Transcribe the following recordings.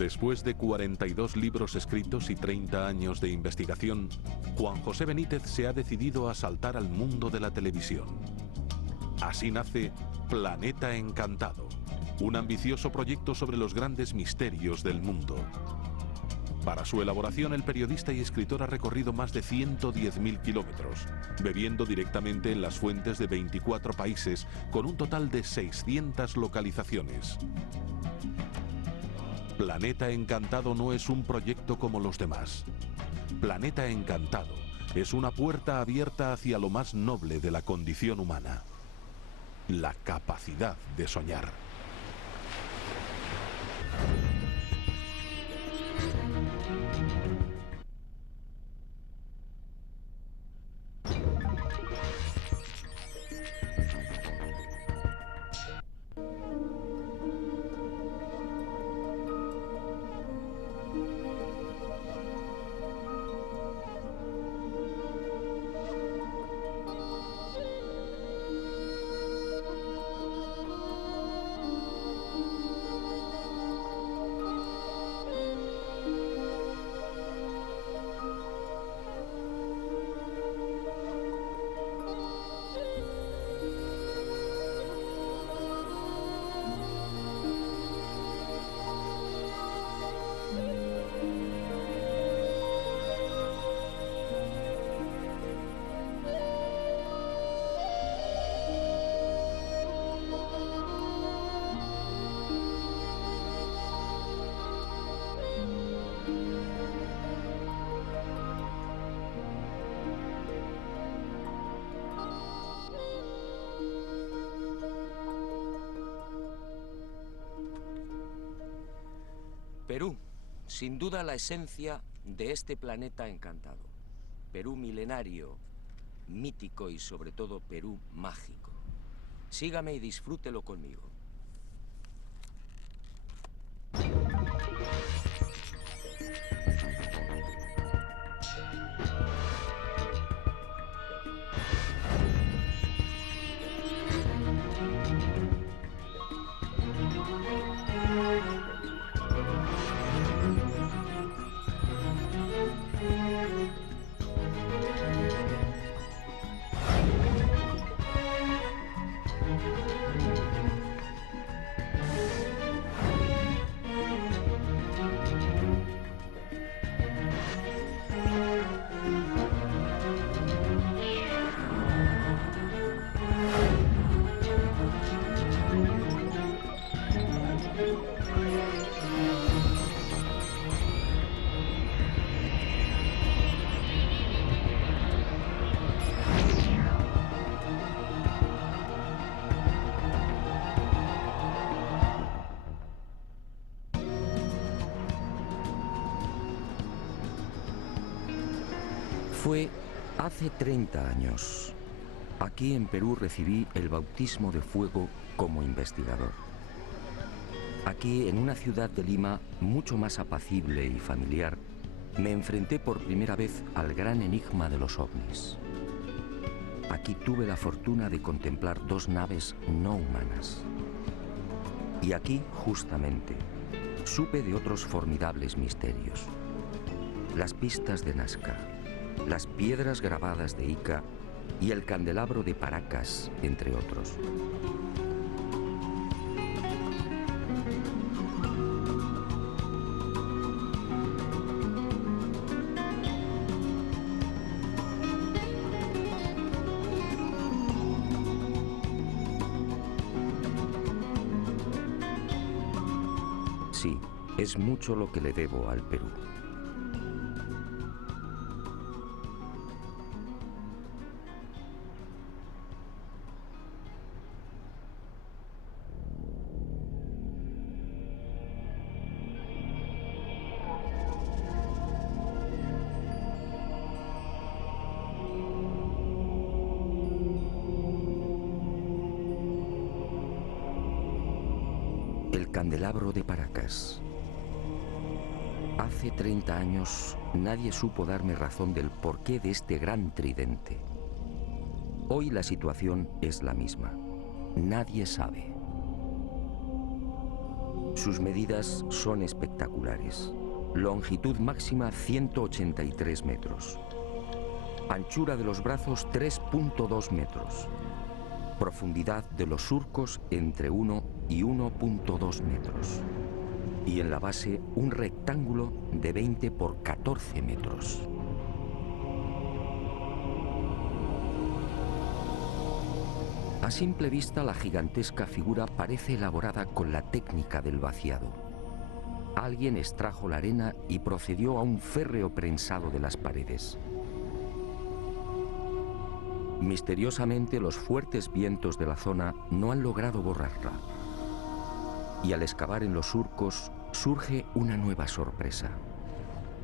Después de 42 libros escritos y 30 años de investigación, Juan José Benítez se ha decidido a saltar al mundo de la televisión. Así nace Planeta Encantado, un ambicioso proyecto sobre los grandes misterios del mundo. Para su elaboración, el periodista y escritor ha recorrido más de 110.000 kilómetros, bebiendo directamente en las fuentes de 24 países, con un total de 600 localizaciones. Planeta Encantado no es un proyecto como los demás. Planeta Encantado es una puerta abierta hacia lo más noble de la condición humana: la capacidad de soñar. Perú, sin duda la esencia de este planeta encantado. Perú milenario, mítico y sobre todo Perú mágico. Sígame y disfrútelo conmigo. Fue hace 30 años. Aquí en Perú recibí el bautismo de fuego como investigador. Aquí, en una ciudad de Lima mucho más apacible y familiar, me enfrenté por primera vez al gran enigma de los ovnis. Aquí tuve la fortuna de contemplar dos naves no humanas. Y aquí, justamente, supe de otros formidables misterios. Las pistas de Nazca, las piedras grabadas de Ica y el candelabro de Paracas, entre otros. Sí, es mucho lo que le debo al Perú. El candelabro de Paracas. Hace 30 años nadie supo darme razón del porqué de este gran tridente. Hoy la situación es la misma. Nadie sabe. Sus medidas son espectaculares. Longitud máxima 183 metros. Anchura de los brazos 3.2 metros. Profundidad de los surcos entre 1 y 1.2 metros. Y en la base un rectángulo de 20 por 14 metros. A simple vista, la gigantesca figura parece elaborada con la técnica del vaciado. Alguien extrajo la arena y procedió a un férreo prensado de las paredes. Misteriosamente, los fuertes vientos de la zona no han logrado borrarla. Y al excavar en los surcos, surge una nueva sorpresa.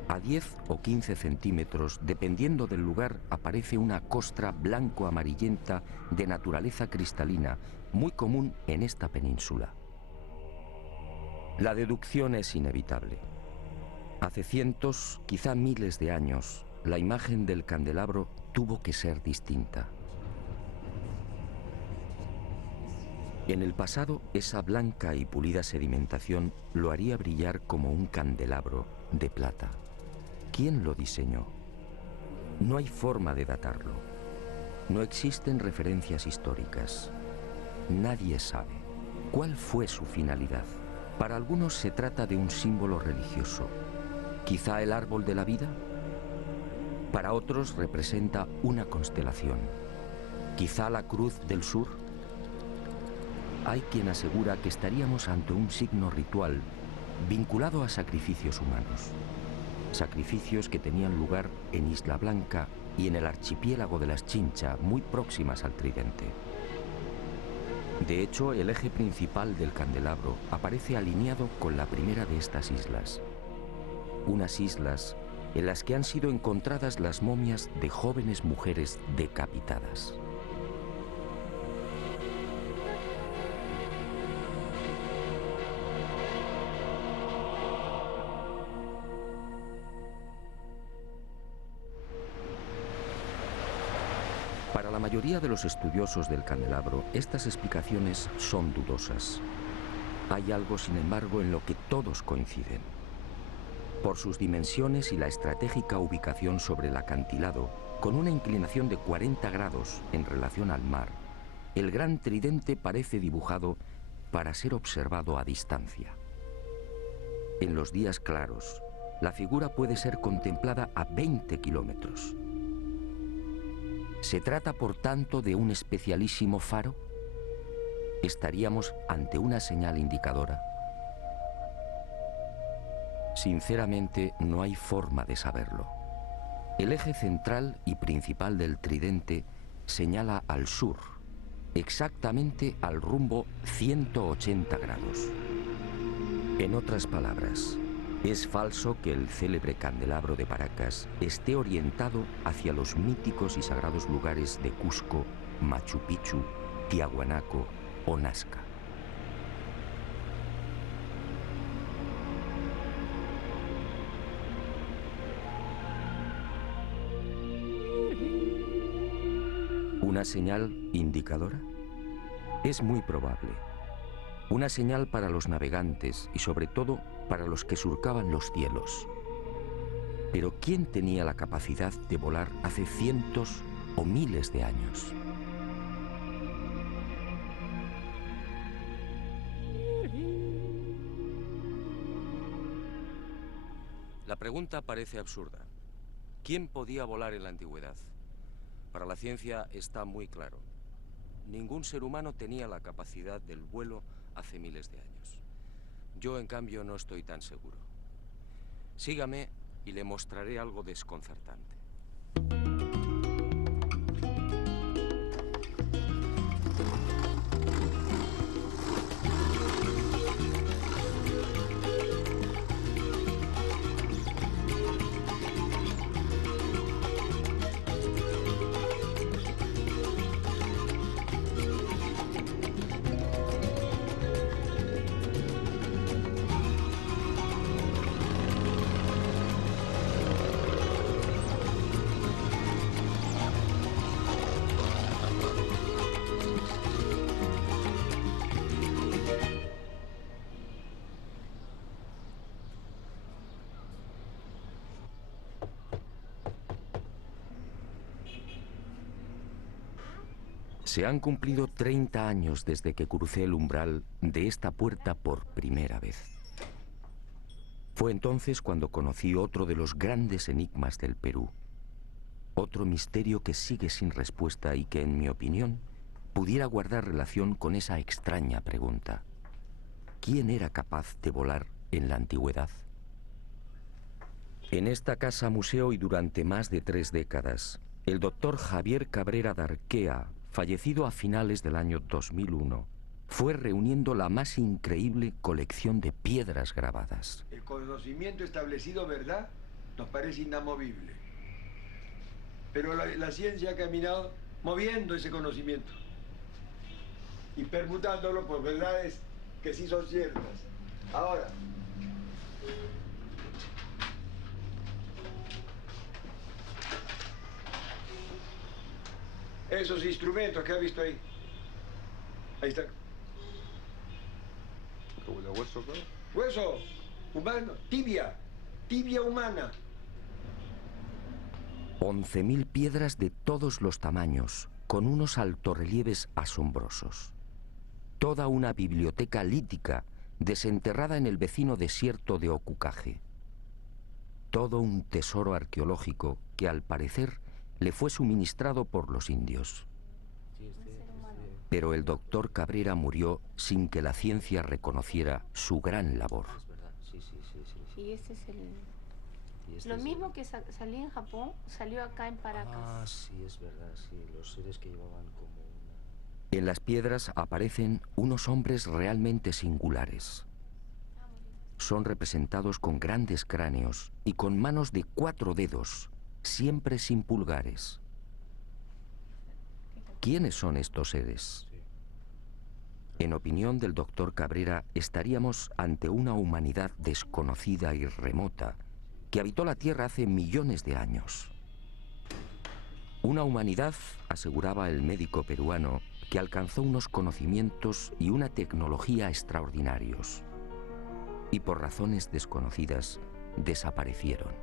A 10 o 15 centímetros, dependiendo del lugar, aparece una costra blanco-amarillenta de naturaleza cristalina, muy común en esta península. La deducción es inevitable. Hace cientos, quizá miles de años, la imagen del candelabro tuvo que ser distinta. En el pasado, esa blanca y pulida sedimentación lo haría brillar como un candelabro de plata. ¿Quién lo diseñó? No hay forma de datarlo. No existen referencias históricas. Nadie sabe cuál fue su finalidad. Para algunos se trata de un símbolo religioso. ¿Quizá el árbol de la vida? Para otros representa una constelación. ¿Quizá la cruz del sur? Hay quien asegura que estaríamos ante un signo ritual vinculado a sacrificios humanos. Sacrificios que tenían lugar en Isla Blanca y en el archipiélago de las Chincha, muy próximas al tridente. De hecho, el eje principal del candelabro aparece alineado con la primera de estas islas. Unas islas en las que han sido encontradas las momias de jóvenes mujeres decapitadas. Para la mayoría de los estudiosos del candelabro, estas explicaciones son dudosas. Hay algo, sin embargo, en lo que todos coinciden. Por sus dimensiones y la estratégica ubicación sobre el acantilado, con una inclinación de 40 grados en relación al mar, el gran tridente parece dibujado para ser observado a distancia. En los días claros, la figura puede ser contemplada a 20 kilómetros. ¿Se trata, por tanto, de un especialísimo faro? ¿Estaríamos ante una señal indicadora? Sinceramente, no hay forma de saberlo. El eje central y principal del tridente señala al sur, exactamente al rumbo 180 grados. En otras palabras, es falso que el célebre candelabro de Paracas esté orientado hacia los míticos y sagrados lugares de Cusco, Machu Picchu, Tiahuanaco o Nazca. ¿Una señal indicadora? Es muy probable. Una señal para los navegantes y sobre todo para los que surcaban los cielos. Pero ¿quién tenía la capacidad de volar hace cientos o miles de años? La pregunta parece absurda. ¿Quién podía volar en la antigüedad? Para la ciencia está muy claro. Ningún ser humano tenía la capacidad del vuelo hace miles de años. Yo, en cambio, no estoy tan seguro. Sígame y le mostraré algo desconcertante. Se han cumplido 30 años desde que crucé el umbral de esta puerta por primera vez. Fue entonces cuando conocí otro de los grandes enigmas del Perú. Otro misterio que sigue sin respuesta y que, en mi opinión, pudiera guardar relación con esa extraña pregunta. ¿Quién era capaz de volar en la antigüedad? En esta casa museo y durante más de 3 décadas, el doctor Javier Cabrera d'Arquea, fallecido a finales del año 2001, fue reuniendo la más increíble colección de piedras grabadas. El conocimiento establecido, ¿verdad?, nos parece inamovible. Pero la ciencia ha caminado moviendo ese conocimiento y permutándolo por verdades que sí son ciertas. Ahora, esos instrumentos que ha visto ahí. Ahí está. ¿Como hueso, claro? Hueso humano, tibia humana. 11.000 piedras de todos los tamaños, con unos altorrelieves asombrosos. Toda una biblioteca lítica desenterrada en el vecino desierto de Ocucaje. Todo un tesoro arqueológico que, al parecer, le fue suministrado por los indios. Pero el doctor Cabrera murió sin que la ciencia reconociera su gran labor. Y este es el... Lo mismo que salió en Japón, salió acá en Paracas. Ah, sí, es verdad, sí, los seres que llevaban como una... En las piedras aparecen unos hombres realmente singulares. Son representados con grandes cráneos y con manos de 4 dedos, siempre sin pulgares. ¿Quiénes son estos seres? En opinión del doctor Cabrera, estaríamos ante una humanidad desconocida y remota que habitó la Tierra hace millones de años. Una humanidad, aseguraba el médico peruano, que alcanzó unos conocimientos y una tecnología extraordinarios y por razones desconocidas desaparecieron.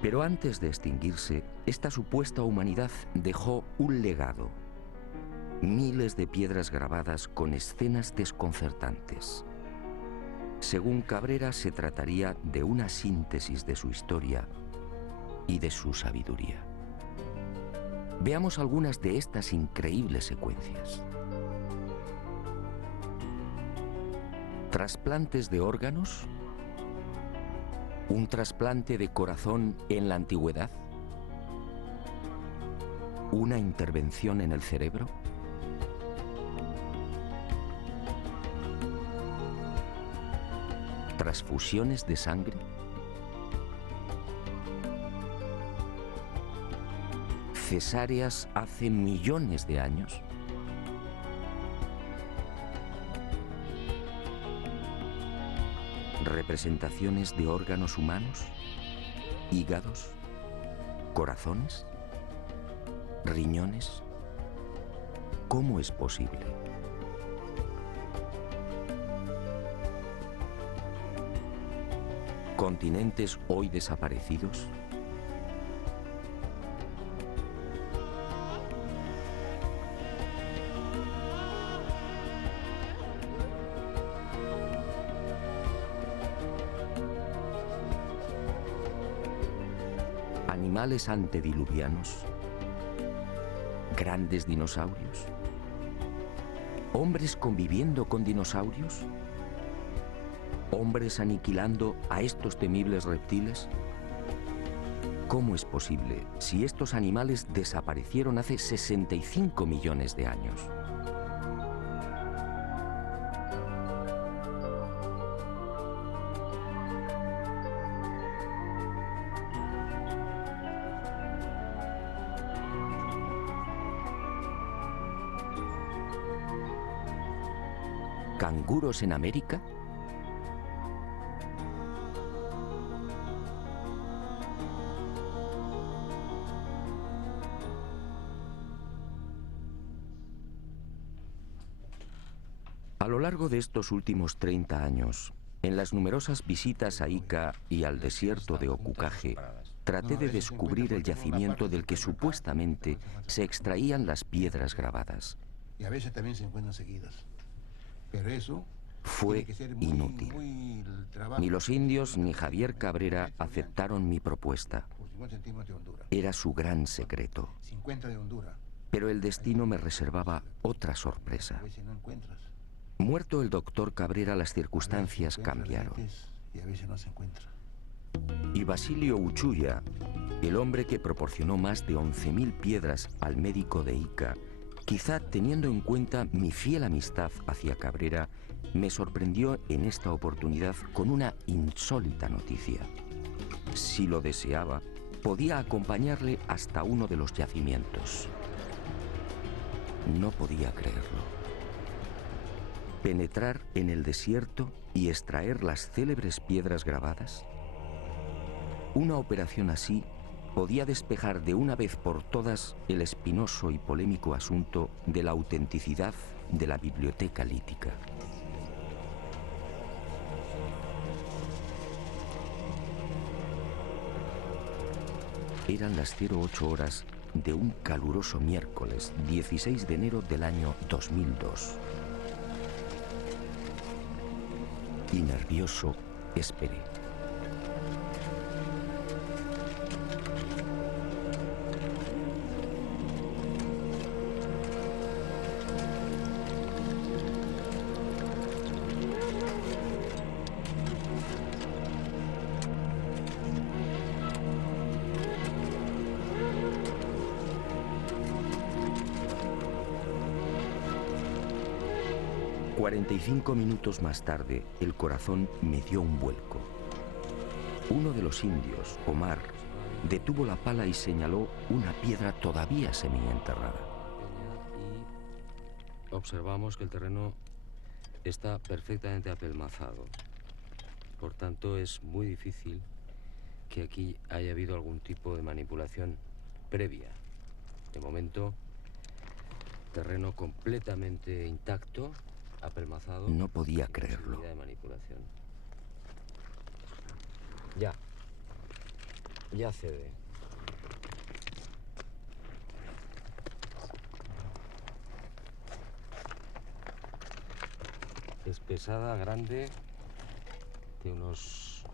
Pero antes de extinguirse, esta supuesta humanidad dejó un legado. Miles de piedras grabadas con escenas desconcertantes. Según Cabrera, se trataría de una síntesis de su historia y de su sabiduría. Veamos algunas de estas increíbles secuencias. Trasplantes de órganos. ¿Un trasplante de corazón en la antigüedad? ¿Una intervención en el cerebro? ¿Transfusiones de sangre? ¿Cesáreas hace millones de años? ¿Representaciones de órganos humanos? ¿Hígados? ¿Corazones? ¿Riñones? ¿Cómo es posible? ¿Continentes hoy desaparecidos? ¿Animales antediluvianos? ¿Grandes dinosaurios? ¿Hombres conviviendo con dinosaurios? ¿Hombres aniquilando a estos temibles reptiles? ¿Cómo es posible si estos animales desaparecieron hace 65 millones de años? ¿Canguros en América? A lo largo de estos últimos 30 años, en las numerosas visitas a Ica y al desierto de Ocucaje, traté de descubrir el yacimiento del que supuestamente se extraían las piedras grabadas. Y a veces también se encuentran seguidas. Pero eso fue inútil. Ni los indios ni Javier Cabrera aceptaron mi propuesta. Era su gran secreto. 50 de Honduras. Pero el destino me reservaba otra sorpresa. Muerto el doctor Cabrera, las circunstancias cambiaron. Y a veces no se encuentra. Y Basilio Uchuya, el hombre que proporcionó más de 11.000 piedras al médico de Ica, quizá teniendo en cuenta mi fiel amistad hacia Cabrera, me sorprendió en esta oportunidad con una insólita noticia. Si lo deseaba, podía acompañarle hasta uno de los yacimientos. No podía creerlo. ¿Penetrar en el desierto y extraer las célebres piedras grabadas? Una operación así podía despejar de una vez por todas el espinoso y polémico asunto de la autenticidad de la biblioteca lítica. Eran las 08 horas de un caluroso miércoles 16 de enero del año 2002. Y nervioso, esperé. Cinco minutos más tarde, el corazón me dio un vuelco. Uno de los indios, Omar, detuvo la pala y señaló una piedra todavía semienterrada. Y observamos que el terreno está perfectamente apelmazado. Por tanto, es muy difícil que aquí haya habido algún tipo de manipulación previa. De momento, terreno completamente intacto, apelmazado. No podía creerlo. De manipulación. Ya cede. Es pesada, grande, de unos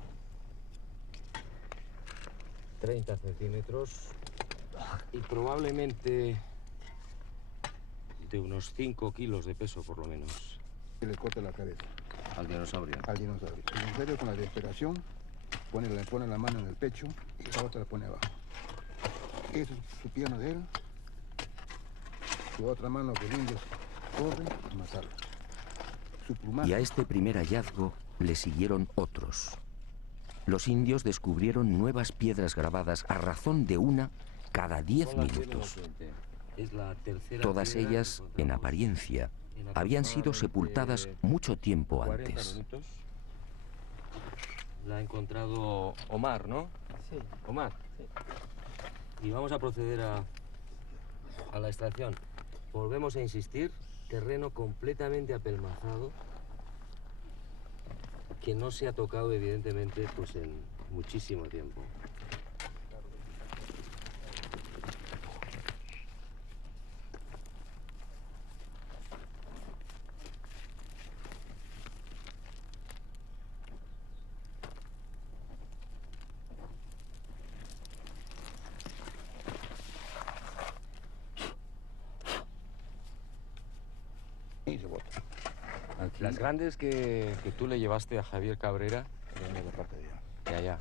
30 centímetros y probablemente de unos 5 kilos de peso, por lo menos. Que le corta la cabeza. Al dinosaurio. Al dinosaurio. El dinosaurio con la desesperación pone la mano en el pecho y la otra la pone abajo. Eso es su pierna de él. Su otra mano que el indio corre a matarlo. Su plumaje. Y a este primer hallazgo le siguieron otros. Los indios descubrieron nuevas piedras grabadas a razón de una cada 10 minutos. Es la tercera. Todas ellas, en apariencia, habían sido sepultadas mucho tiempo antes. La ha encontrado Omar, ¿no? Sí. Omar. Sí. Y vamos a proceder a la extracción. Volvemos a insistir, terreno completamente apelmazado, que no se ha tocado evidentemente pues en muchísimo tiempo. Las grandes que tú le llevaste a Javier Cabrera. De allá.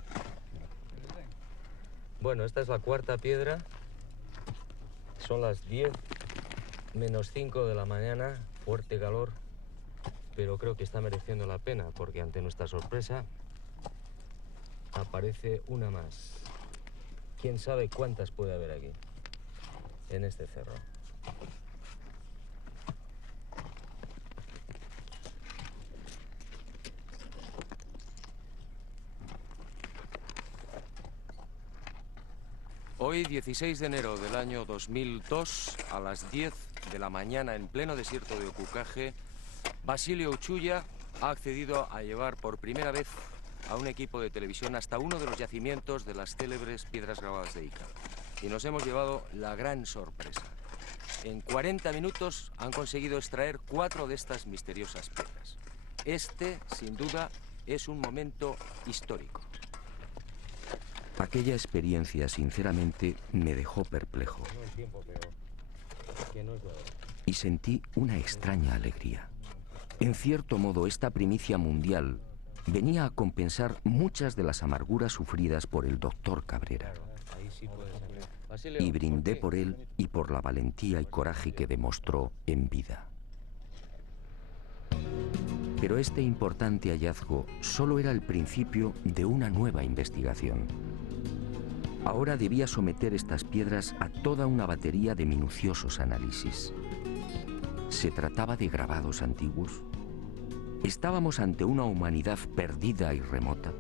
Bueno, esta es la cuarta piedra. Son las 10 menos 5 de la mañana. Fuerte calor. Pero creo que está mereciendo la pena porque ante nuestra sorpresa aparece una más. ¿Quién sabe cuántas puede haber aquí? En este cerro. Hoy, 16 de enero del año 2002, a las 10 de la mañana, en pleno desierto de Ocucaje, Basilio Uchuya ha accedido a llevar por primera vez a un equipo de televisión hasta uno de los yacimientos de las célebres piedras grabadas de Ica. Y nos hemos llevado la gran sorpresa. En 40 minutos han conseguido extraer 4 de estas misteriosas piedras. Este, sin duda, es un momento histórico. Aquella experiencia, sinceramente, me dejó perplejo. Y sentí una extraña alegría. En cierto modo, esta primicia mundial venía a compensar muchas de las amarguras sufridas por el doctor Cabrera. Y brindé por él y por la valentía y coraje que demostró en vida. Pero este importante hallazgo solo era el principio de una nueva investigación. Ahora debía someter estas piedras a toda una batería de minuciosos análisis. ¿Se trataba de grabados antiguos? ¿Estábamos ante una humanidad perdida y remota?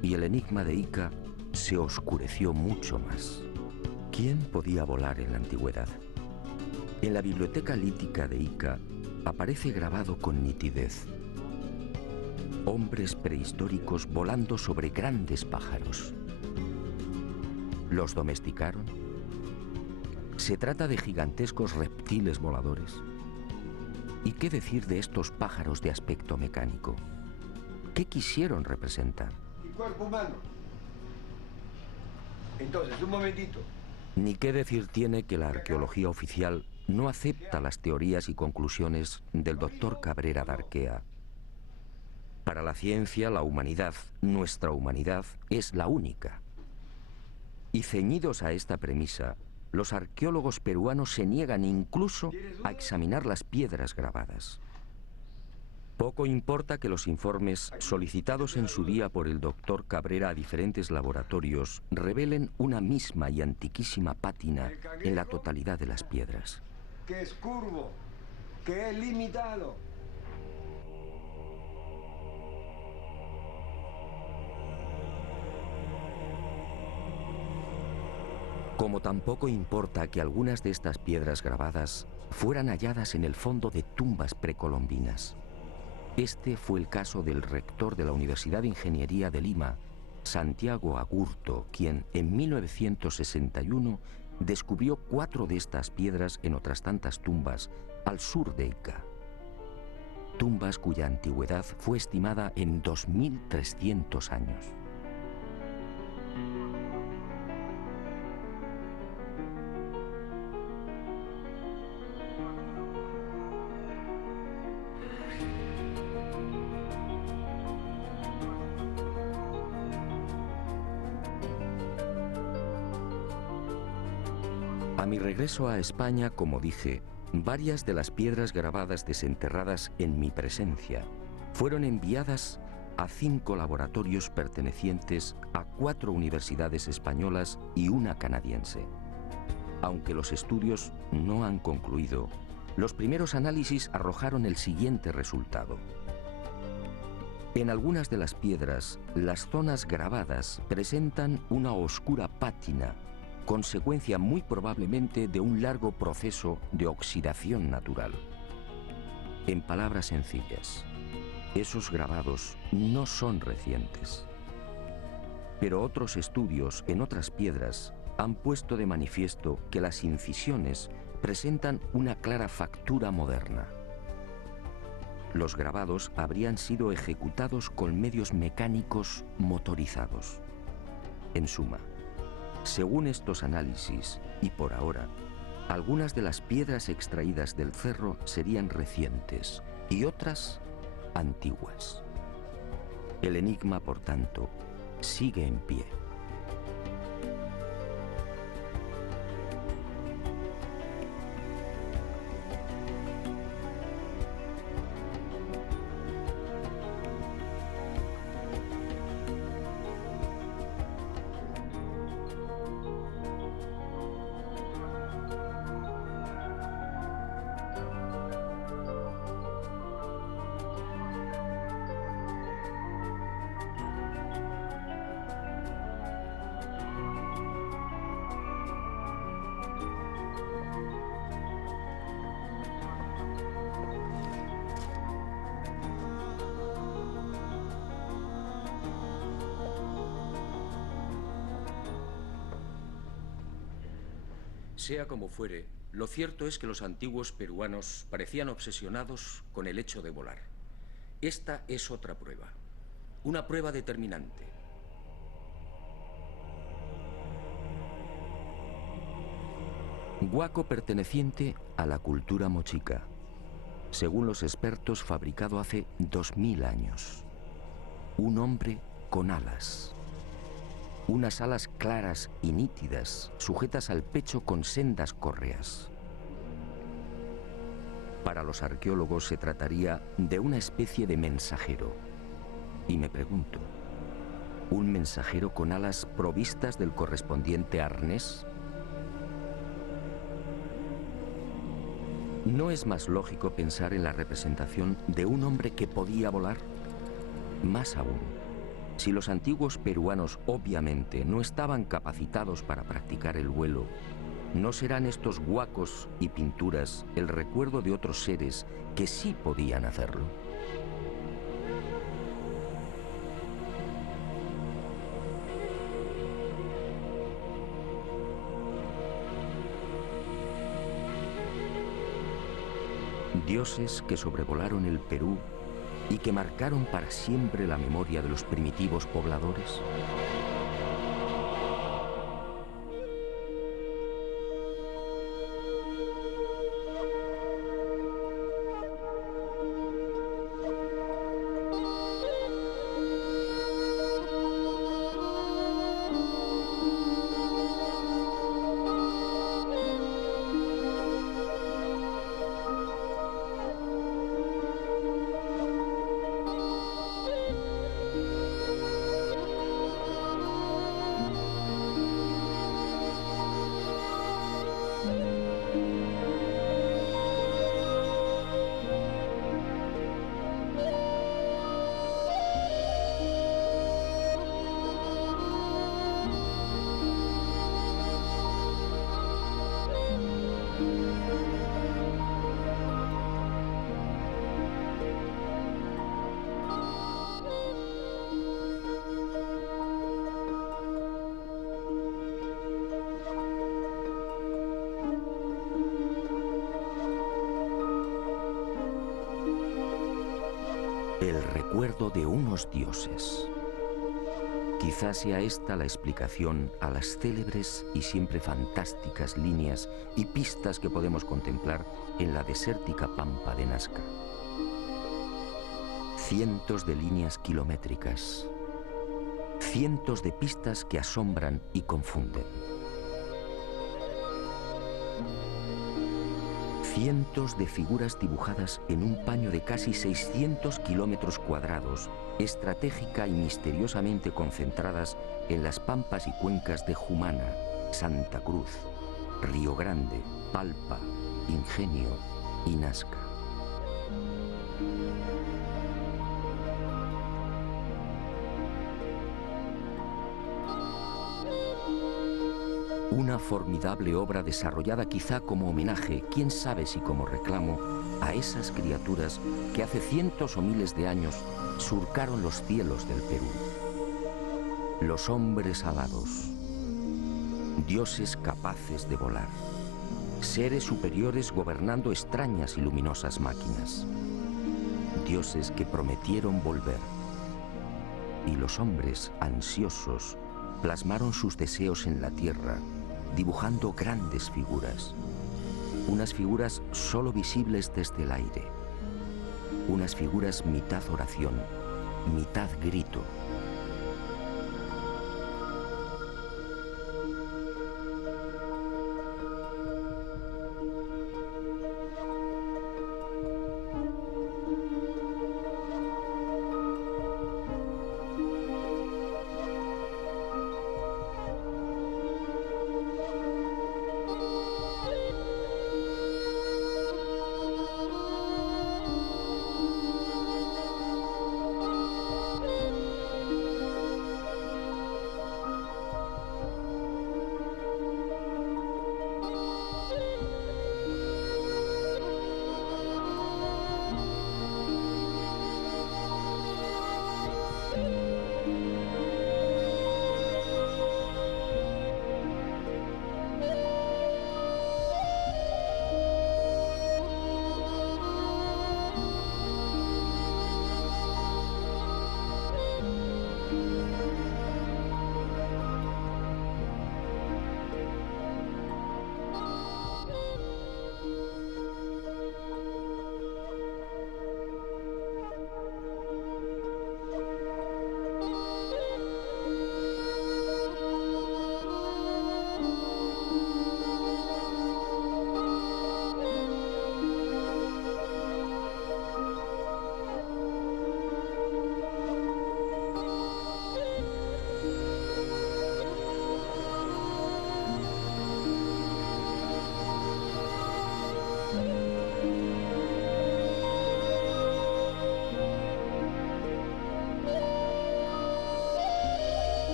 Y el enigma de Ica se oscureció mucho más. ¿Quién podía volar en la antigüedad? En la biblioteca lítica de Ica aparece grabado con nitidez: hombres prehistóricos volando sobre grandes pájaros. ¿Los domesticaron? ¿Se trata de gigantescos reptiles voladores? ¿Y qué decir de estos pájaros de aspecto mecánico? ¿Qué quisieron representar? ¿Y cuerpo humano? Entonces, un momentito. Ni qué decir tiene que la arqueología oficial no acepta las teorías y conclusiones del doctor Cabrera Darquea. Para la ciencia, la humanidad, nuestra humanidad, es la única. Y ceñidos a esta premisa, los arqueólogos peruanos se niegan incluso a examinar las piedras grabadas. Poco importa que los informes solicitados en su día por el doctor Cabrera a diferentes laboratorios revelen una misma y antiquísima pátina en la totalidad de las piedras. Que es curvo, que es limitado. Como tampoco importa que algunas de estas piedras grabadas fueran halladas en el fondo de tumbas precolombinas. Este fue el caso del rector de la Universidad de Ingeniería de Lima, Santiago Agurto, quien en 1961 descubrió 4 de estas piedras en otras tantas tumbas al sur de Ica. Tumbas cuya antigüedad fue estimada en 2300 años. A mi regreso a España, como dije, varias de las piedras grabadas desenterradas en mi presencia fueron enviadas a 5 laboratorios pertenecientes a 4 universidades españolas y una canadiense. Aunque los estudios no han concluido, los primeros análisis arrojaron el siguiente resultado. En algunas de las piedras, las zonas grabadas presentan una oscura pátina, consecuencia muy probablemente de un largo proceso de oxidación natural. En palabras sencillas, esos grabados no son recientes. Pero otros estudios en otras piedras han puesto de manifiesto que las incisiones presentan una clara factura moderna. Los grabados habrían sido ejecutados con medios mecánicos motorizados. En suma, según estos análisis, y por ahora, algunas de las piedras extraídas del cerro serían recientes y otras antiguas. El enigma, por tanto, sigue en pie. Sea como fuere, lo cierto es que los antiguos peruanos parecían obsesionados con el hecho de volar. Esta es otra prueba, una prueba determinante. Huaco perteneciente a la cultura mochica. Según los expertos, fabricado hace 2000 años. Un hombre con alas. Unas alas claras y nítidas, sujetas al pecho con sendas correas. Para los arqueólogos se trataría de una especie de mensajero. Y me pregunto, ¿un mensajero con alas provistas del correspondiente arnés? ¿No es más lógico pensar en la representación de un hombre que podía volar? Más aún, si los antiguos peruanos obviamente no estaban capacitados para practicar el vuelo, ¿no serán estos huacos y pinturas el recuerdo de otros seres que sí podían hacerlo? Dioses que sobrevolaron el Perú y que marcaron para siempre la memoria de los primitivos pobladores. El recuerdo de unos dioses. Quizás sea esta la explicación a las célebres y siempre fantásticas líneas y pistas que podemos contemplar en la desértica pampa de Nazca. Cientos de líneas kilométricas, cientos de pistas que asombran y confunden. Cientos de figuras dibujadas en un paño de casi 600 kilómetros cuadrados, estratégica y misteriosamente concentradas en las pampas y cuencas de Jumana, Santa Cruz, Río Grande, Palpa, Ingenio y Nazca. Una formidable obra desarrollada quizá como homenaje, quién sabe si como reclamo, a esas criaturas que hace cientos o miles de años surcaron los cielos del Perú. Los hombres alados, dioses capaces de volar, seres superiores gobernando extrañas y luminosas máquinas, dioses que prometieron volver. Y los hombres ansiosos plasmaron sus deseos en la tierra, dibujando grandes figuras, unas figuras solo visibles desde el aire, unas figuras mitad oración, mitad grito.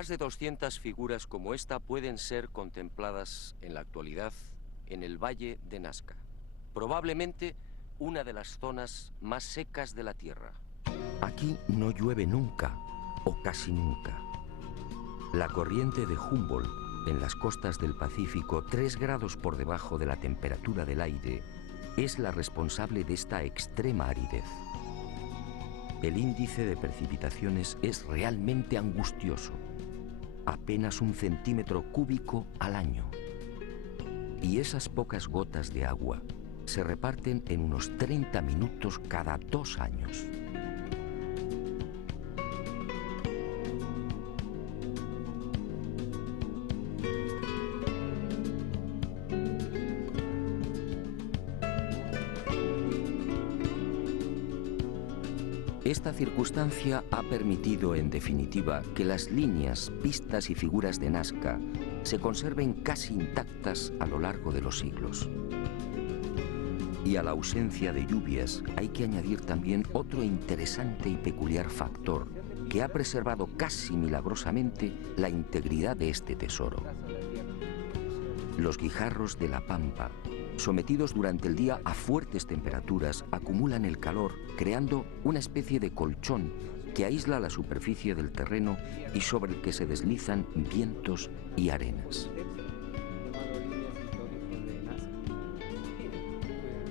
Más de 200 figuras como esta pueden ser contempladas en la actualidad en el Valle de Nazca, probablemente una de las zonas más secas de la Tierra. Aquí no llueve nunca, o casi nunca. La corriente de Humboldt, en las costas del Pacífico, 3 grados por debajo de la temperatura del aire, es la responsable de esta extrema aridez. El índice de precipitaciones es realmente angustioso, apenas 1 centímetro cúbico al año. Y esas pocas gotas de agua se reparten en unos 30 minutos cada 2 años. Esta circunstancia ha permitido, en definitiva, que las líneas, pistas y figuras de Nazca se conserven casi intactas a lo largo de los siglos. Y a la ausencia de lluvias hay que añadir también otro interesante y peculiar factor que ha preservado casi milagrosamente la integridad de este tesoro. Los guijarros de la pampa, sometidos durante el día a fuertes temperaturas, acumulan el calor, creando una especie de colchón que aísla la superficie del terreno y sobre el que se deslizan vientos y arenas.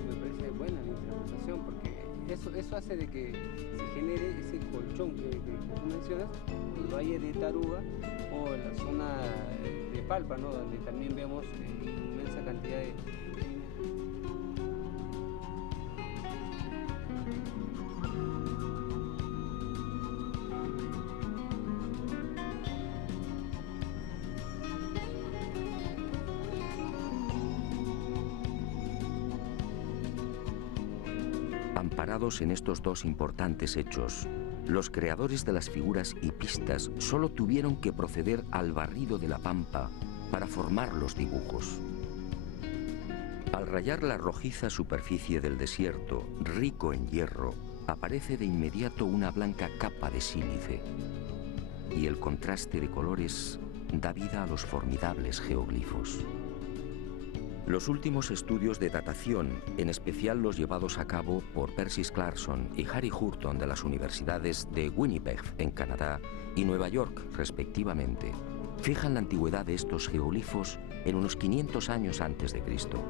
Me parece buena la interpretación porque eso hace de que se genere ese colchón que tú mencionas en el Valle de Taruga o en la zona de Palpa, ¿no? Donde también vemos inmensa cantidad de... Amparados en estos 2 importantes hechos, los creadores de las figuras y pistas solo tuvieron que proceder al barrido de la pampa para formar los dibujos. Al rayar la rojiza superficie del desierto, rico en hierro, aparece de inmediato una blanca capa de sílice, y el contraste de colores da vida a los formidables geoglifos. Los últimos estudios de datación, en especial los llevados a cabo por Percy Clarkson y Harry Hurton de las universidades de Winnipeg, en Canadá, y Nueva York, respectivamente, fijan la antigüedad de estos geoglifos en unos 500 años antes de Cristo.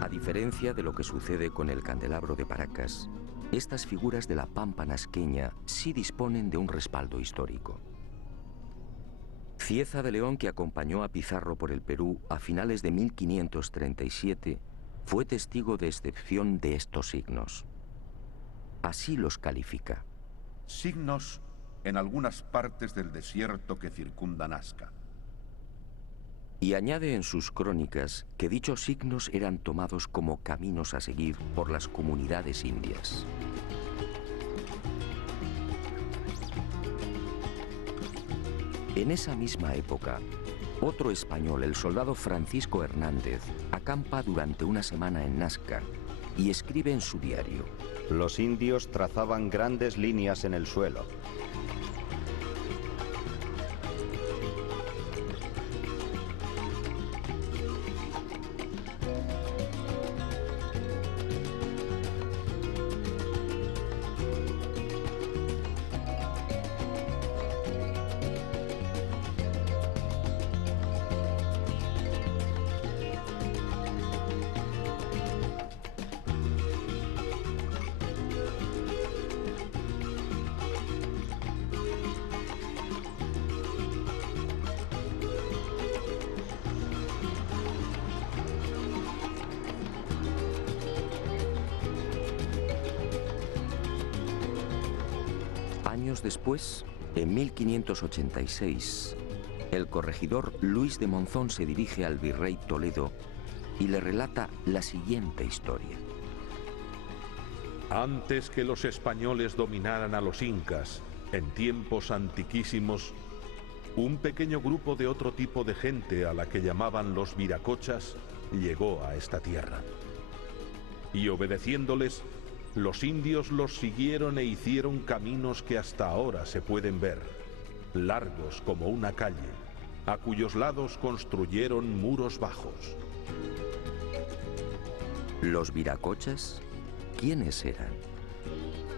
A diferencia de lo que sucede con el candelabro de Paracas, estas figuras de la pampa nazqueña sí disponen de un respaldo histórico. Cieza de León, que acompañó a Pizarro por el Perú a finales de 1537, fue testigo de excepción de estos signos. Así los califica. Signos en algunas partes del desierto que circunda Nazca. Y añade en sus crónicas que dichos signos eran tomados como caminos a seguir por las comunidades indias. En esa misma época, otro español, el soldado Francisco Hernández, acampa durante una semana en Nazca y escribe en su diario: Los indios trazaban grandes líneas en el suelo. Años después, en 1586, el corregidor Luis de Monzón se dirige al virrey Toledo y le relata la siguiente historia. Antes que los españoles dominaran a los incas, en tiempos antiquísimos, un pequeño grupo de otro tipo de gente a la que llamaban los viracochas llegó a esta tierra. Y obedeciéndoles, los indios los siguieron e hicieron caminos que hasta ahora se pueden ver, largos como una calle, a cuyos lados construyeron muros bajos. ¿Los viracochas? ¿Quiénes eran?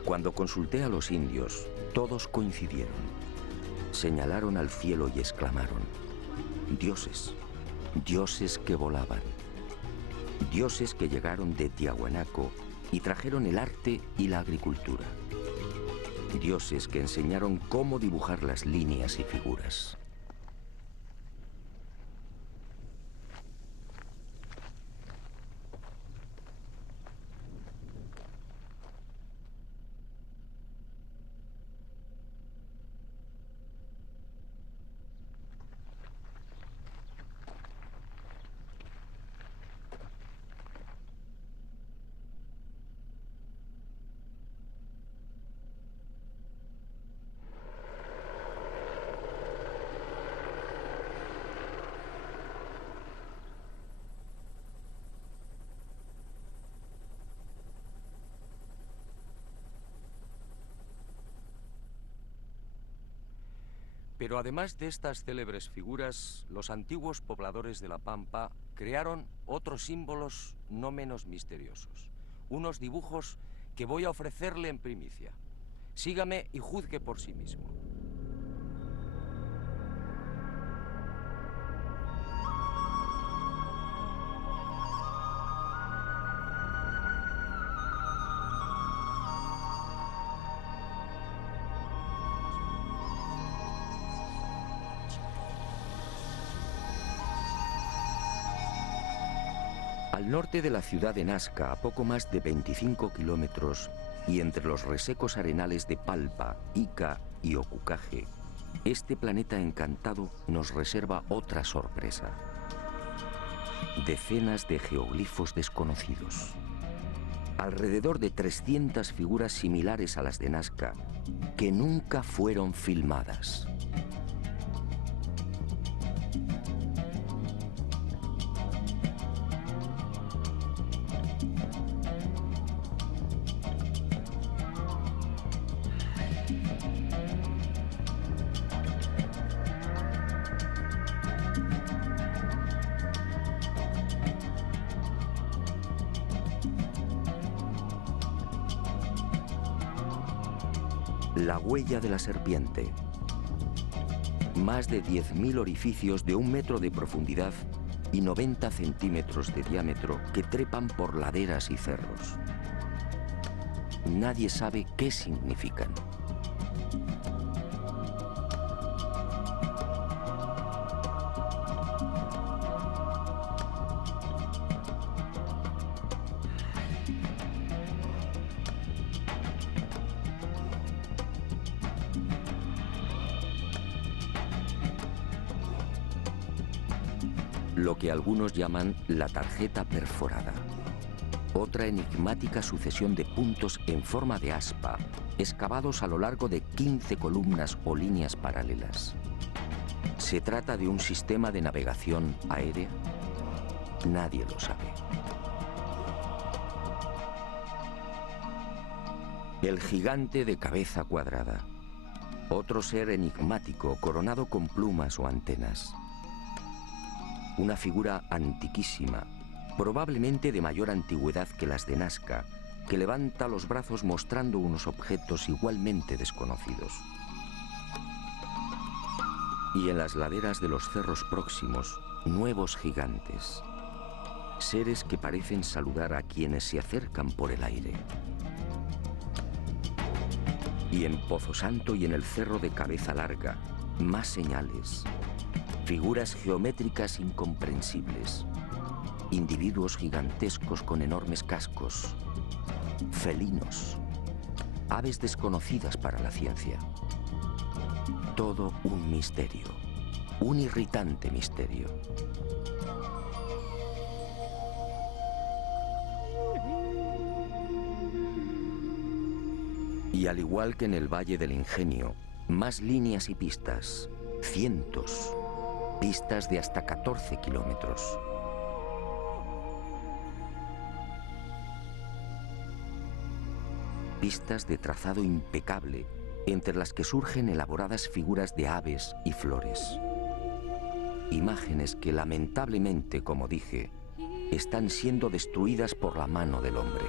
Cuando consulté a los indios, todos coincidieron. Señalaron al cielo y exclamaron: dioses, dioses que volaban, dioses que llegaron de Tiahuanaco y trajeron el arte y la agricultura, dioses que enseñaron cómo dibujar las líneas y figuras. Pero además de estas célebres figuras, los antiguos pobladores de la Pampa crearon otros símbolos no menos misteriosos. Unos dibujos que voy a ofrecerle en primicia. Sígame y juzgue por sí mismo. Al norte de la ciudad de Nazca, a poco más de 25 kilómetros, y entre los resecos arenales de Palpa, Ica y Ocucaje, este planeta encantado nos reserva otra sorpresa. Decenas de geoglifos desconocidos. Alrededor de 300 figuras similares a las de Nazca, que nunca fueron filmadas. La huella de la serpiente. Más de 10.000 orificios de 1 metro de profundidad y 90 centímetros de diámetro que trepan por laderas y cerros. Nadie sabe qué significan. Lo que algunos llaman la tarjeta perforada. Otra enigmática sucesión de puntos en forma de aspa, excavados a lo largo de 15 columnas o líneas paralelas. ¿Se trata de un sistema de navegación aérea? Nadie lo sabe. El gigante de cabeza cuadrada. Otro ser enigmático coronado con plumas o antenas. Una figura antiquísima, probablemente de mayor antigüedad que las de Nazca, que levanta los brazos mostrando unos objetos igualmente desconocidos. Y en las laderas de los cerros próximos, nuevos gigantes. Seres que parecen saludar a quienes se acercan por el aire. Y en Pozo Santo y en el cerro de Cabeza Larga, más señales. Figuras geométricas incomprensibles, individuos gigantescos con enormes cascos, felinos, aves desconocidas para la ciencia. Todo un misterio, un irritante misterio. Y al igual que en el Valle del Ingenio, más líneas y pistas, cientos, pistas de hasta 14 kilómetros. Pistas de trazado impecable, entre las que surgen elaboradas figuras de aves y flores. Imágenes que lamentablemente, como dije, están siendo destruidas por la mano del hombre.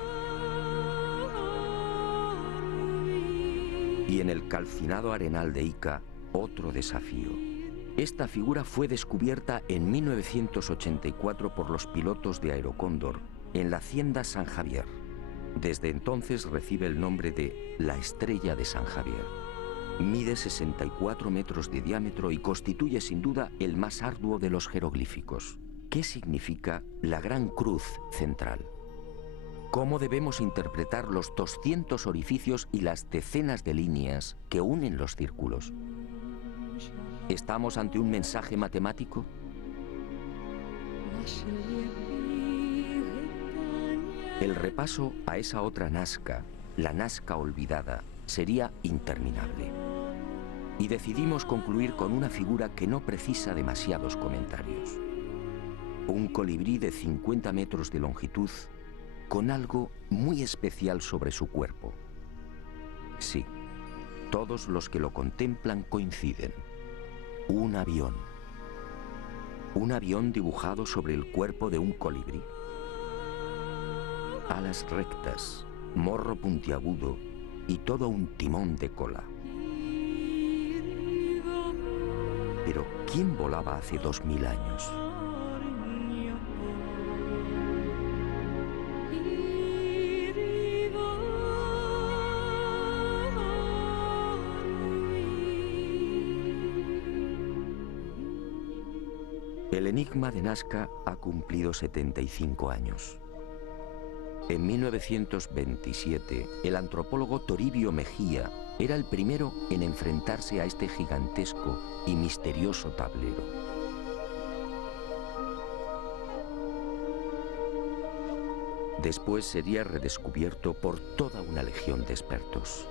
Y en el calcinado arenal de Ica, otro desafío. Esta figura fue descubierta en 1984 por los pilotos de Aerocóndor en la hacienda San Javier. Desde entonces recibe el nombre de la Estrella de San Javier. Mide 64 metros de diámetro y constituye sin duda el más arduo de los jeroglíficos. ¿Qué significa la Gran Cruz central? ¿Cómo debemos interpretar los 200 orificios y las decenas de líneas que unen los círculos? ¿Estamos ante un mensaje matemático? El repaso a esa otra Nazca, la Nazca olvidada, sería interminable. Y decidimos concluir con una figura que no precisa demasiados comentarios. Un colibrí de 50 metros de longitud con algo muy especial sobre su cuerpo. Sí, todos los que lo contemplan coinciden. Un avión. Un avión dibujado sobre el cuerpo de un colibrí. Alas rectas, morro puntiagudo y todo un timón de cola. Pero ¿quién volaba hace 2000 años? El enigma de Nazca ha cumplido 75 años. En 1927, el antropólogo Toribio Mejía era el primero en enfrentarse a este gigantesco y misterioso tablero. Después sería redescubierto por toda una legión de expertos.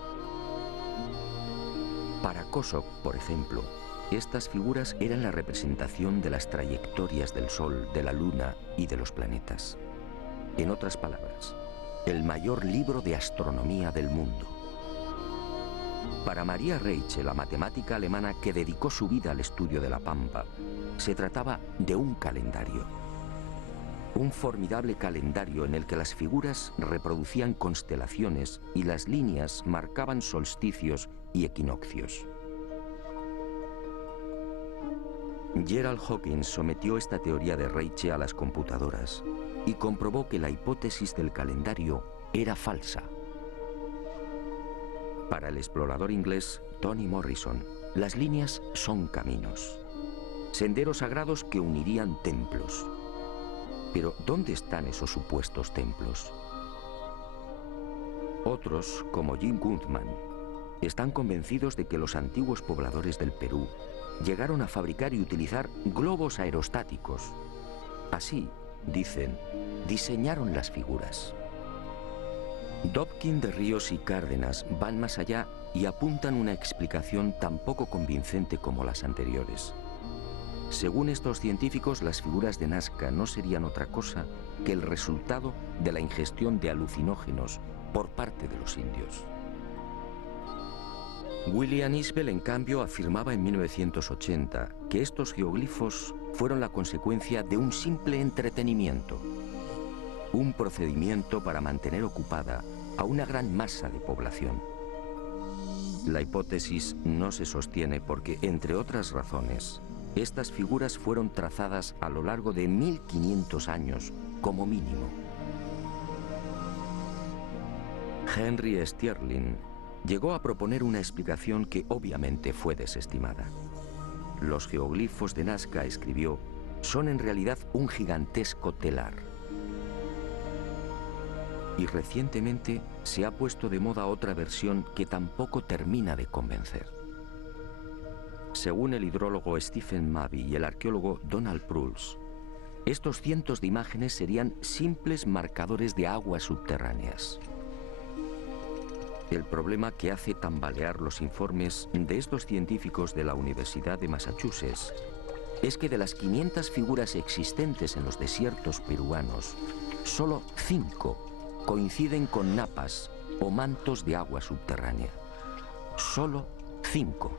Para Kosok, por ejemplo, estas figuras eran la representación de las trayectorias del Sol, de la Luna y de los planetas. En otras palabras, el mayor libro de astronomía del mundo. Para Maria Reiche, la matemática alemana que dedicó su vida al estudio de la Pampa, se trataba de un calendario. Un formidable calendario en el que las figuras reproducían constelaciones y las líneas marcaban solsticios y equinoccios. Gerald Hawkins sometió esta teoría de Reiche a las computadoras y comprobó que la hipótesis del calendario era falsa. Para el explorador inglés Tony Morrison, las líneas son caminos, senderos sagrados que unirían templos. Pero ¿dónde están esos supuestos templos? Otros, como Jim Gutman, están convencidos de que los antiguos pobladores del Perú llegaron a fabricar y utilizar globos aerostáticos. Así, dicen, diseñaron las figuras. Dobkin de Ríos y Cárdenas van más allá y apuntan una explicación tan poco convincente como las anteriores. Según estos científicos, las figuras de Nazca no serían otra cosa que el resultado de la ingestión de alucinógenos por parte de los indios. William Isbell, en cambio, afirmaba en 1980 que estos geoglifos fueron la consecuencia de un simple entretenimiento, un procedimiento para mantener ocupada a una gran masa de población. La hipótesis no se sostiene porque, entre otras razones, estas figuras fueron trazadas a lo largo de 1500 años como mínimo. Henry Stirling llegó a proponer una explicación que obviamente fue desestimada. Los geoglifos de Nazca, escribió, son en realidad un gigantesco telar. Y recientemente se ha puesto de moda otra versión que tampoco termina de convencer. Según el hidrólogo Stephen Mabey y el arqueólogo Donald Prulls, Estos cientos de imágenes serían simples marcadores de aguas subterráneas. El problema que hace tambalear los informes de estos científicos de la Universidad de Massachusetts es que de las 500 figuras existentes en los desiertos peruanos, solo 5 coinciden con napas o mantos de agua subterránea. Solo 5.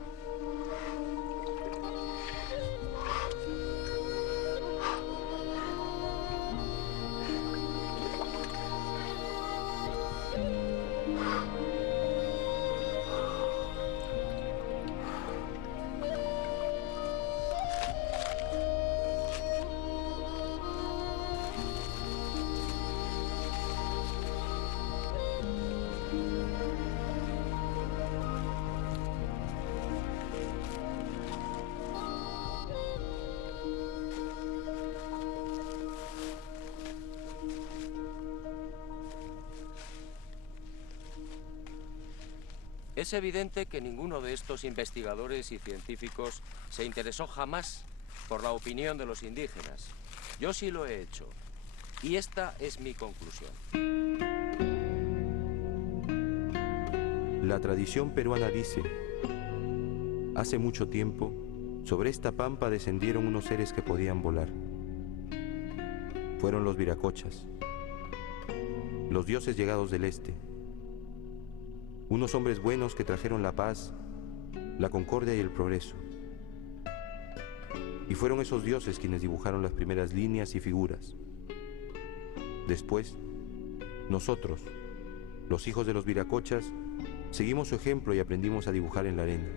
Es evidente que ninguno de estos investigadores y científicos se interesó jamás por la opinión de los indígenas. Yo sí lo he hecho. Y esta es mi conclusión. La tradición peruana dice: hace mucho tiempo, sobre esta pampa descendieron unos seres que podían volar. Fueron los viracochas, los dioses llegados del este. Unos hombres buenos que trajeron la paz, la concordia y el progreso. Y fueron esos dioses quienes dibujaron las primeras líneas y figuras. Después, nosotros, los hijos de los viracochas, seguimos su ejemplo y aprendimos a dibujar en la arena.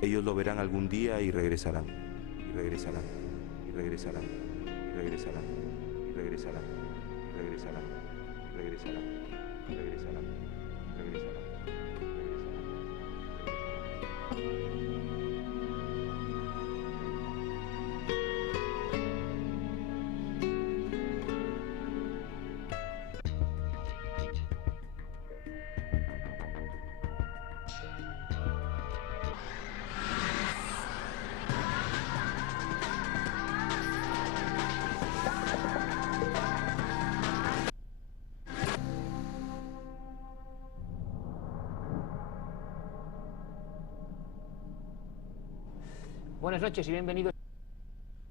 Ellos lo verán algún día y regresarán, y regresarán, y regresarán, y regresarán, y regresarán, y regresarán, y regresarán, y regresarán. Buenas noches y bienvenidos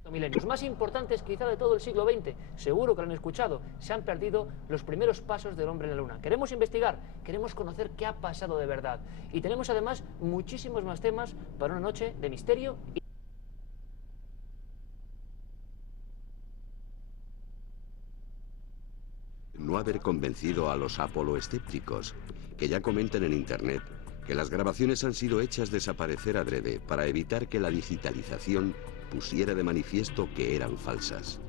a Milenios. Los más importantes quizá de todo el siglo XX, seguro que lo han escuchado, se han perdido los primeros pasos del hombre en la luna. Queremos investigar, queremos conocer qué ha pasado de verdad. Y tenemos además muchísimos más temas para una noche de misterio y... No haber convencido a los apoloescépticos, que ya comentan en Internet que las grabaciones han sido hechas desaparecer adrede para evitar que la digitalización pusiera de manifiesto que eran falsas.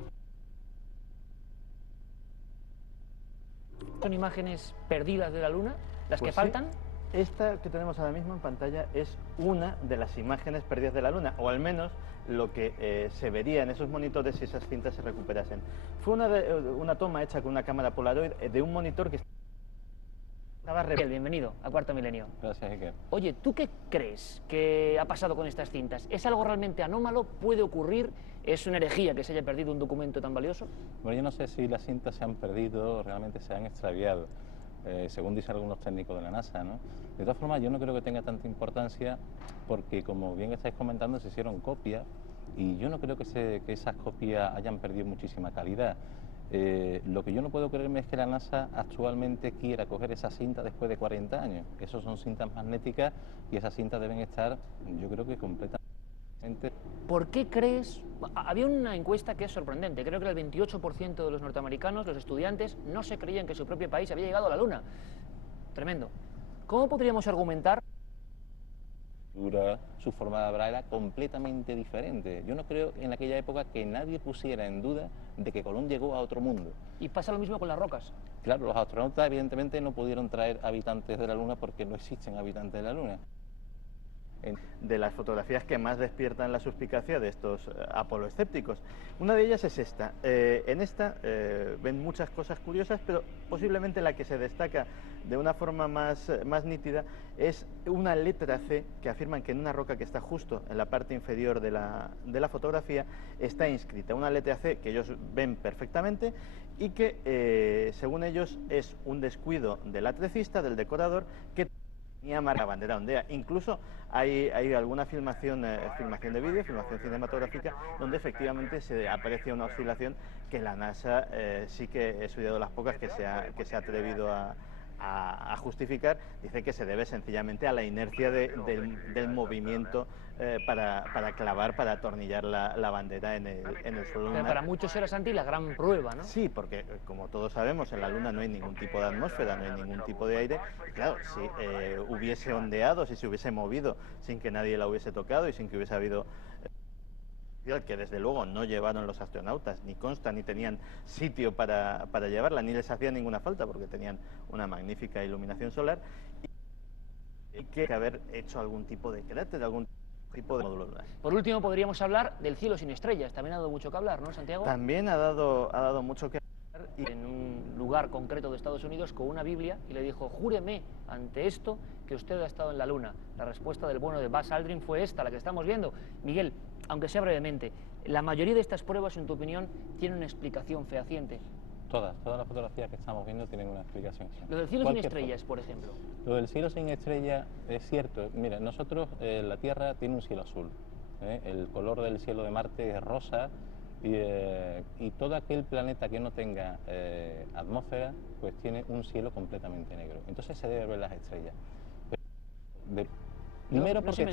¿Son imágenes perdidas de la Luna, las que faltan? Sí. Esta que tenemos ahora mismo en pantalla es una de las imágenes perdidas de la Luna, o al menos lo que se vería en esos monitores si esas cintas se recuperasen. Fue una toma hecha con una cámara Polaroid de un monitor que... Bienvenido a Cuarto Milenio. Gracias, Iker. Oye, ¿tú qué crees que ha pasado con estas cintas? ¿Es algo realmente anómalo? ¿Puede ocurrir? ¿Es una herejía que se haya perdido un documento tan valioso? Bueno, yo no sé si las cintas se han perdido o realmente se han extraviado, según dicen algunos técnicos de la NASA, ¿no? De todas formas, yo no creo que tenga tanta importancia porque, como bien estáis comentando, se hicieron copias y yo no creo que esas copias hayan perdido muchísima calidad. Lo que yo no puedo creerme es que la NASA actualmente quiera coger esa cinta después de 40 años. Esos son cintas magnéticas y esas cintas deben estar, yo creo que completamente... ¿Por qué crees? Había una encuesta que es sorprendente. Creo que el 28% de los norteamericanos, los estudiantes, no se creían que su propio país había llegado a la Luna. Tremendo. ¿Cómo podríamos argumentar? Su forma de hablar era completamente diferente. Yo no creo en aquella época que nadie pusiera en duda de que Colón llegó a otro mundo. ¿Y pasa lo mismo con las rocas? Claro, los astronautas evidentemente no pudieron traer habitantes de la Luna porque no existen habitantes de la Luna. de las fotografías que más despiertan la suspicacia de estos apoloescépticos. Una de ellas es esta. En esta ven muchas cosas curiosas, pero posiblemente la que se destaca de una forma más nítida es una letra C que afirman que en una roca que está justo en la parte inferior de la fotografía está inscrita. Una letra C que ellos ven perfectamente y que, según ellos, es un descuido del atrecista, del decorador, que tenía marca la bandera ondea. Incluso hay alguna filmación de vídeo, filmación cinematográfica, donde efectivamente se aprecia una oscilación que la NASA sí que he estudiado las pocas que se ha atrevido a justificar. Dice que se debe sencillamente a la inercia del movimiento para clavar, para atornillar la bandera en el suelo lunar. Pero para muchos era, Santi, la gran prueba, ¿no? Sí, porque como todos sabemos, en la Luna no hay ningún tipo de atmósfera, no hay ningún tipo de aire. Y claro, si hubiese ondeado, si se hubiese movido sin que nadie la hubiese tocado y sin que hubiese habido que desde luego no llevaron los astronautas, ni consta, ni tenían sitio para llevarla, ni les hacía ninguna falta porque tenían una magnífica iluminación solar, y que haber hecho algún tipo de cráter, algún tipo de módulo lunar. Por último, podríamos hablar del cielo sin estrellas. También ha dado mucho que hablar, ¿no, Santiago? También ha dado mucho que hablar. En un lugar concreto de Estados Unidos con una Biblia y le dijo: júreme ante esto que usted ha estado en la Luna. La respuesta del bueno de Buzz Aldrin fue esta, la que estamos viendo. Miguel, aunque sea brevemente, la mayoría de estas pruebas, en tu opinión, tienen una explicación fehaciente. Todas las fotografías que estamos viendo tienen una explicación. Lo del cielo sin estrellas, por ejemplo. Lo del cielo sin estrellas es cierto. Mira, nosotros, la Tierra tiene un cielo azul. El color del cielo de Marte es rosa, y todo aquel planeta que no tenga atmósfera, pues tiene un cielo completamente negro. Entonces se debe ver las estrellas. Primero porque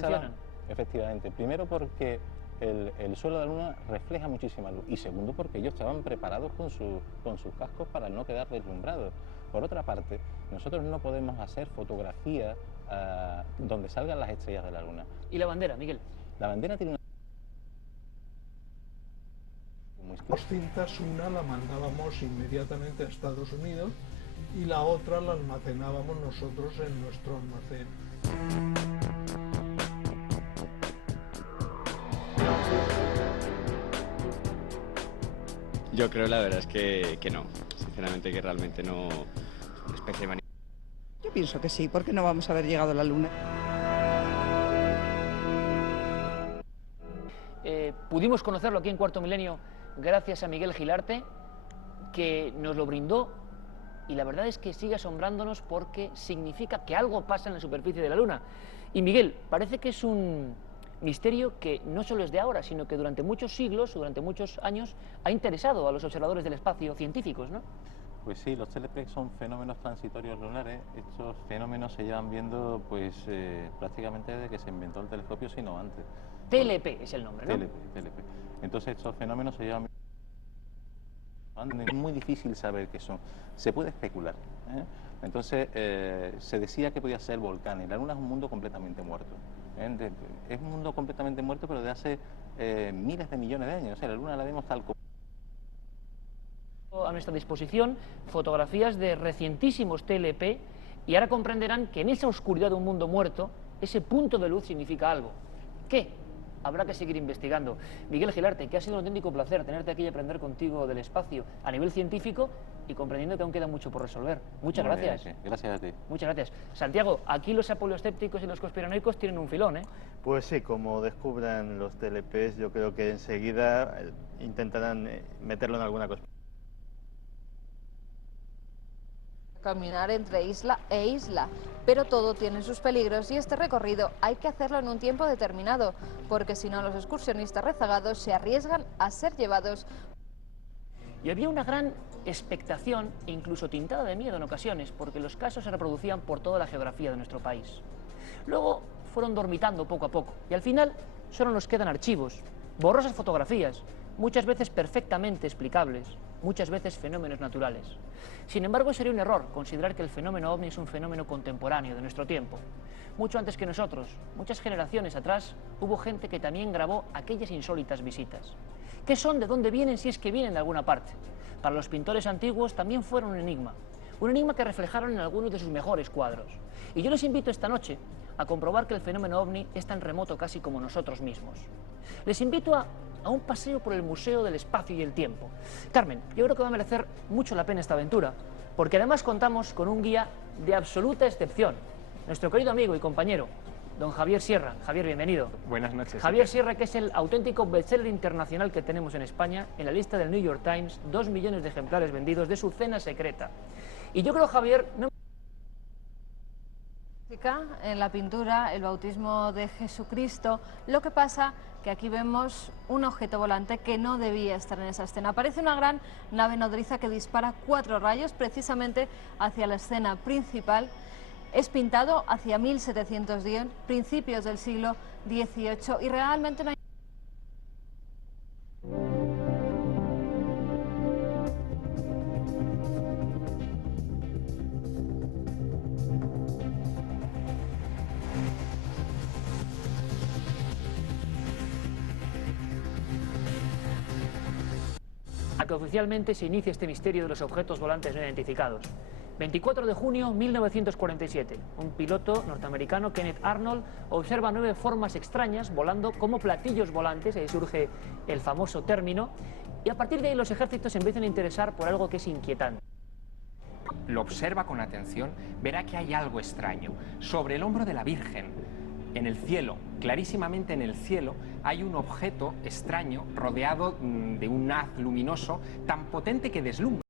efectivamente, primero porque el suelo de la Luna refleja muchísima luz, y segundo porque ellos estaban preparados con sus cascos para no quedar deslumbrados. Por otra parte, nosotros no podemos hacer fotografías donde salgan las estrellas de la Luna. ¿Y la bandera, Miguel? La bandera tiene una... Dos cintas, una la mandábamos inmediatamente a Estados Unidos y la otra la almacenábamos nosotros en nuestro almacén. Yo creo, la verdad es que no, sinceramente, que realmente no, una especie de manipulación. Yo pienso que sí, porque no vamos a haber llegado a la Luna. Pudimos conocerlo aquí en Cuarto Milenio gracias a Miguel Gilarte, que nos lo brindó, y la verdad es que sigue asombrándonos porque significa que algo pasa en la superficie de la Luna. Y Miguel, parece que es un misterio que no solo es de ahora, sino que durante muchos siglos, durante muchos años, ha interesado a los observadores del espacio científicos, ¿no? Pues sí, los TLP son fenómenos transitorios lunares. Estos fenómenos se llevan viendo pues prácticamente desde que se inventó el telescopio, sino antes. TLP es el nombre, ¿no? TLP. Entonces estos fenómenos se llevan... Es muy difícil saber qué son. Se puede especular, ¿eh? Entonces se decía que podía ser volcanes. La Luna es un mundo completamente muerto. Es un mundo completamente muerto, pero de hace miles de millones de años. O sea, la Luna la vemos tal como... A nuestra disposición fotografías de recientísimos TLP, y ahora comprenderán que en esa oscuridad de un mundo muerto, ese punto de luz significa algo. ¿Qué? Habrá que seguir investigando. Miguel Gilarte, que ha sido un auténtico placer tenerte aquí y aprender contigo del espacio a nivel científico, y comprendiendo que aún queda mucho por resolver. Muchas gracias. Bien, gracias a ti. Muchas gracias. Santiago, aquí los apoloescépticos y los conspiranoicos tienen un filón, ¿eh? Pues sí, como descubran los TLPs, yo creo que enseguida intentarán meterlo en alguna cosa. Caminar entre isla e isla, pero todo tiene sus peligros y este recorrido hay que hacerlo en un tiempo determinado, porque si no los excursionistas rezagados se arriesgan a ser llevados. Y había una gran expectación, e incluso tintada de miedo en ocasiones, porque los casos se reproducían por toda la geografía de nuestro país. Luego fueron dormitando poco a poco, y al final solo nos quedan archivos, borrosas fotografías, muchas veces perfectamente explicables, muchas veces fenómenos naturales. Sin embargo, sería un error considerar que el fenómeno ovni es un fenómeno contemporáneo de nuestro tiempo. Mucho antes que nosotros, muchas generaciones atrás, hubo gente que también grabó aquellas insólitas visitas. ¿Qué son? ¿De dónde vienen? Si es que vienen de alguna parte. Para los pintores antiguos también fueron un enigma que reflejaron en algunos de sus mejores cuadros. Y yo les invito esta noche a comprobar que el fenómeno ovni es tan remoto casi como nosotros mismos. Les invito a un paseo por el Museo del Espacio y el Tiempo. Carmen, yo creo que va a merecer mucho la pena esta aventura, porque además contamos con un guía de absoluta excepción, nuestro querido amigo y compañero, don Javier Sierra. Javier, bienvenido. Buenas noches. Javier Sierra, que es el auténtico bestseller internacional que tenemos en España, en la lista del New York Times, 2 millones de ejemplares vendidos de su cena secreta. Y yo creo, Javier... En la pintura, el bautismo de Jesucristo, lo que pasa que aquí vemos un objeto volante que no debía estar en esa escena. Aparece una gran nave nodriza que dispara 4 rayos precisamente hacia la escena principal. Es pintado hacia 1710, principios del siglo XVIII, y realmente no hay... a que oficialmente se inicie este misterio de los objetos volantes no identificados. 24 de junio 1947, un piloto norteamericano, Kenneth Arnold, observa 9 formas extrañas volando como platillos volantes, ahí surge el famoso término, y a partir de ahí los ejércitos se empiezan a interesar por algo que es inquietante. Lo observa con atención, verá que hay algo extraño. Sobre el hombro de la Virgen, en el cielo, clarísimamente en el cielo, hay un objeto extraño rodeado de un haz luminoso tan potente que deslumbra.